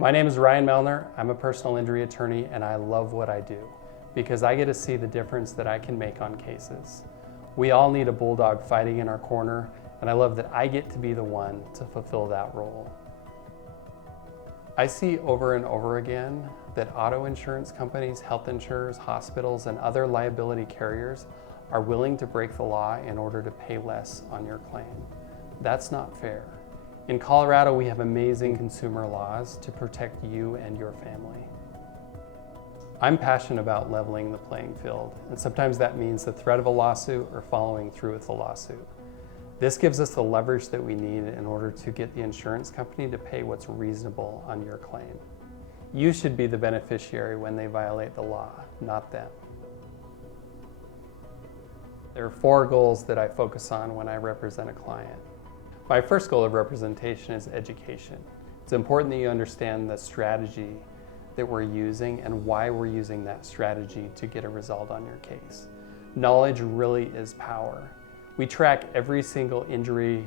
My name is Ryan Malnar. I'm a personal injury attorney and I love what I do because I get to see the difference that I can make on cases. We all need a bulldog fighting in our corner, and I love that I get to be the one to fulfill that role. I see over and over again that auto insurance companies, health insurers, hospitals, and other liability carriers are willing to break the law in order to pay less on your claim. That's not fair. In Colorado, we have amazing consumer laws to protect you and your family. I'm passionate about leveling the playing field, and sometimes that means the threat of a lawsuit or following through with a lawsuit. This gives us the leverage that we need in order to get the insurance company to pay what's reasonable on your claim. You should be the beneficiary when they violate the law, not them. There are 4 goals that I focus on when I represent a client. My first goal of representation is education. It's important that you understand the strategy that we're using and why we're using that strategy to get a result on your case. Knowledge really is power. We track every single injury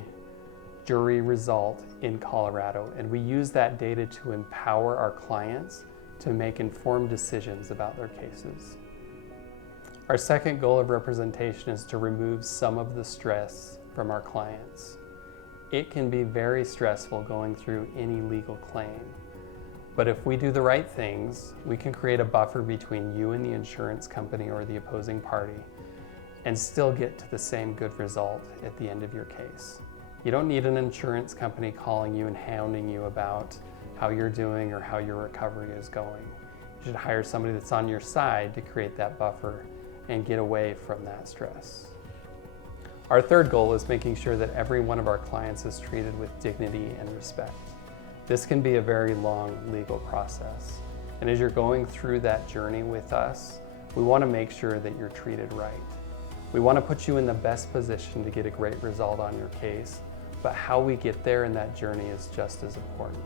jury result in Colorado, and we use that data to empower our clients to make informed decisions about their cases. Our second goal of representation is to remove some of the stress from our clients. It can be very stressful going through any legal claim. But if we do the right things, we can create a buffer between you and the insurance company or the opposing party and still get to the same good result at the end of your case. You don't need an insurance company calling you and hounding you about how you're doing or how your recovery is going. You should hire somebody that's on your side to create that buffer and get away from that stress. Our third goal is making sure that every one of our clients is treated with dignity and respect. This can be a very long legal process. And as you're going through that journey with us, we want to make sure that you're treated right. We want to put you in the best position to get a great result on your case, but how we get there in that journey is just as important.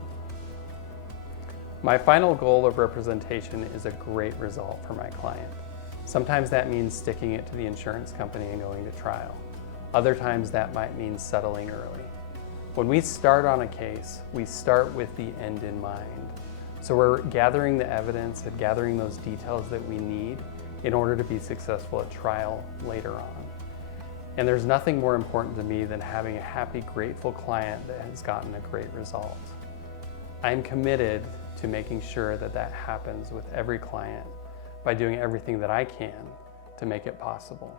My final goal of representation is a great result for my client. Sometimes that means sticking it to the insurance company and going to trial. Other times that might mean settling early. When we start on a case, we start with the end in mind. So we're gathering the evidence and gathering those details that we need in order to be successful at trial later on. And there's nothing more important to me than having a happy, grateful client that has gotten a great result. I'm committed to making sure that that happens with every client by doing everything that I can to make it possible.